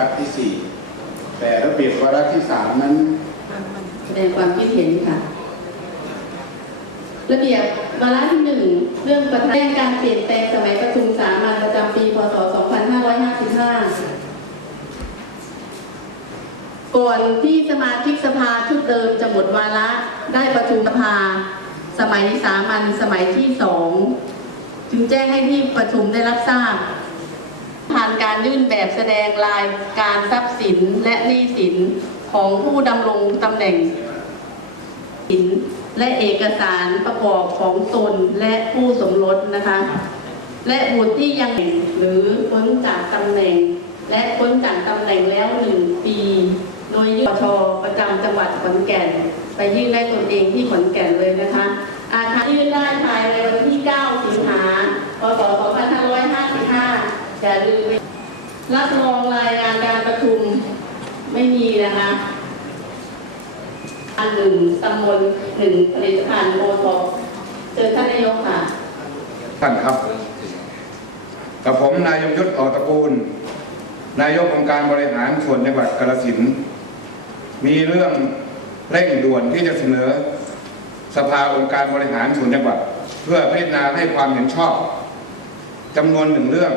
ระที่สี่แต่ระเบียบวาระที่สามนั้นแสดงความคิดเห็นค่ะ ระเบียบวาระที่หนึ่งเรื่องประธานการเปลี่ยนแปลงสมัยประชุมสามัญประจำปีพศ 2555 ก่อนที่สมาชิกสภาชุดเดิมจะหมดวาระได้ประชุมสภา สมัยสามัญสมัยที่สองจึงแจ้งให้ที่ประชุมได้รับทราบ การยื่นแบบแสดงรายการทรัพย์สินและหนี้สินของผู้ดำรงตำแหน่งสินและเอกสารประกอบของตนและผู้สมรสนะคะ และบุตรที่ยังหรือพ้นจากตำแหน่ง และพ้นจากตำแหน่งแล้วหนึ่งปี โดยยื่นปชประจำจังหวัดขอนแก่น ไปยื่นได้ตนเองที่ขอนแก่นเลยนะคะ อาคารยื่นได้ภายในวันที่ 9 สิงหาพศ 2555อย่าลืม รับรองรายงานการประชุมไม่มีนะคะ อันหนึ่งตำบลหนึ่งผลิตภัณฑ์โอทอเจอท่านนายกค่ะ ท่านครับ กับผมนายยงยุทธออตระกูล นายกองค์การบริหารส่วนจังหวัดกาฬสินธุ์มีเรื่องเร่งด่วนที่จะเสนอ สภาองค์การบริหารส่วนจังหวัด เพื่อพิจารณาให้ความเห็นชอบจำนวนหนึ่งเรื่อง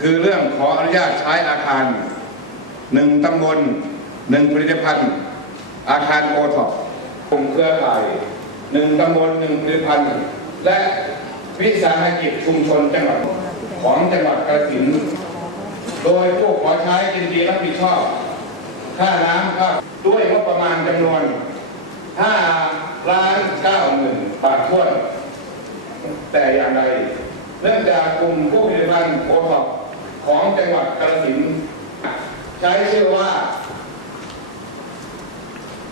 คือเรื่องขออนุญาตใช้อาคารหนึ่งตำบลหนึ่งผลิตภัณฑ์ อาคารโอท็อปกลุ่มเครือข่ายหนึ่งตำบลหนึ่งผลิตภัณฑ์ และวิสาหกิจชุมชนจังหวัดของจังหวัดกาฬสินโดยผู้ขอใช้ยินดีรับผิดชอบ ค่าน้ำค่าด้วยงบประมาณจำนวน5ล้าน9หมื่นบาททวนแต่อย่างไรเนื่องจากกลุ่มผู้ผลิตภัณฑ์โอท็อป ของจังหวัดกาฬสินธุ์ใช้ชื่อว่า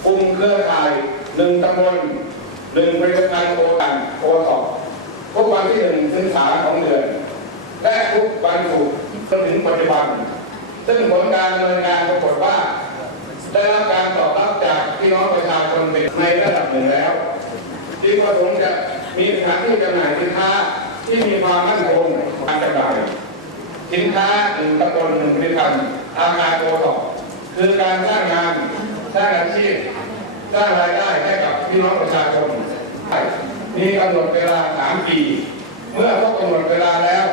กลุ่มเครือข่ายหนึ่งตำบลหนึ่งผลิตภัณฑ์โอตันโอท็อปทุกวันที่หนึ่งถึงสามของเดือน และทุกวันศุกร์จนถึงปัจจุบัน ซึ่งผลการดำเนินงานปรากฏว่า ได้รับการตอบรับจากพี่น้องประชาชนเป็นในระดับหนึ่งแล้วที่ประสงค์จะมีสถานที่จำหน่ายสินค้าที่มีความมั่นคงการจำหน่าย สินค้าหนึ่งตำบลหนึ่งผลิตภัณฑ์อาคารโอท็อปคือการสร้างงานสร้างอาชีพสร้างรายได้ให้กับพี่น้องประชาชนมีกำหนดเวลาสามปี เมื่อครบกำหนดเวลาแล้ว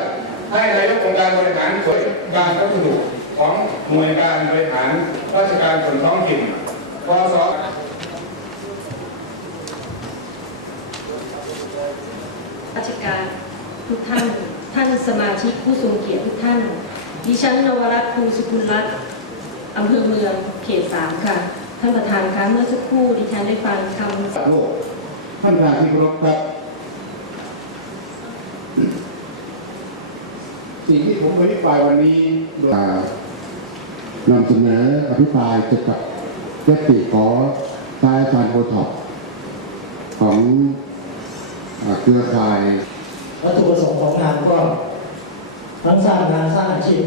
ให้นายกองค์การบริหารส่วนการพัสดุของหน่วยการบริหารราชการส่วนท้องถิ่นพศราชการทุกท่าน ท่านสมาชิกผู้ทรงเกียรติทุกท่าน ดิฉันนวรัตน์ภูสุกุลรัตน์อำเภอเมืองเขตสามค่ะ ท่านประธานคะเมื่อสักครู่ดิฉันได้ฟังคำโลกท่านประธานที่เคารพครับ สิ่งที่ผมอภิปรายวันนี้นำเสนออภิปรายเกี่ยวกับยติขอใช้อาคารโอท็อปของเครือข่าย วัตถุประสงค์ของงานก็ทั้งสร้างงานสร้างอาชีพ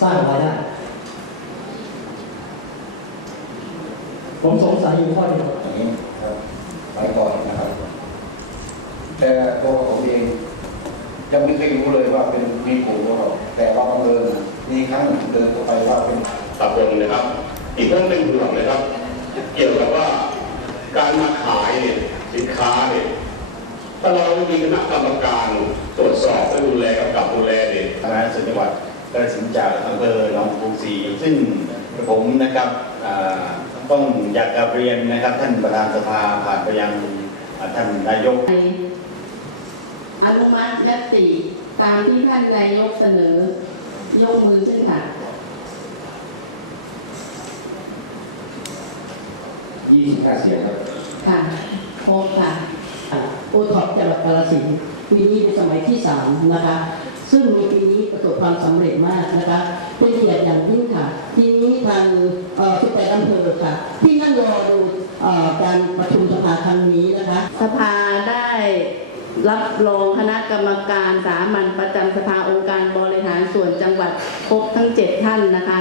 สร้างรายได้ผมสงสัยอยู่ข้อเดียวอย่างนี้ครับไปก่อนนะครับ แต่ตัวผมเองยังไม่เคยรู้เลยว่าเป็นมีกลุ่มหรอกแต่ว่าบังเอิญมีครั้งหนึ่งเดินเข้าไปว่าเป็นตำบลนะครับ อีกเรื่องหนึ่งห่วงนะครับ เกี่ยวกับว่าการมาขายเนี่ยสินค้าเนี่ย ถ้าเรามีคณะกรรมการตรวจสอบและดูแลกำกับดูแลเนี่ยคณะส่วนจังหวัดกระสินธุ์จากอำเภอหนองกรุงศรีซึ่งผมนะครับอ่าต้องอยากกราบเรียนนะครับ ท่านประธานสภาผ่านไปยังอ่าท่านนายกอนุมัติยติตามที่ท่านนายกเสนอยกมือขึ้นค่ะ25เสียงครับ ค่ะครบค่ะ โอท็อปจังหวัดกาฬสินธุ์ปีนี้เป็นสมัยที่สามนะคะ ซึ่งในปีนี้ประสบความสำเร็จมากนะคะเป็นเกียรติอย่างยิ่งค่ะ ทีนี้ทางเอ่อ18อำเภอค่ะ ที่นั่งรอดูการประชุมสภาครั้งนี้นะคะ สภาได้รับรองคณะกรรมการสามัญประจำสภาองค์การบริหารส่วนจังหวัดครบทั้ง 7 ท่านนะคะ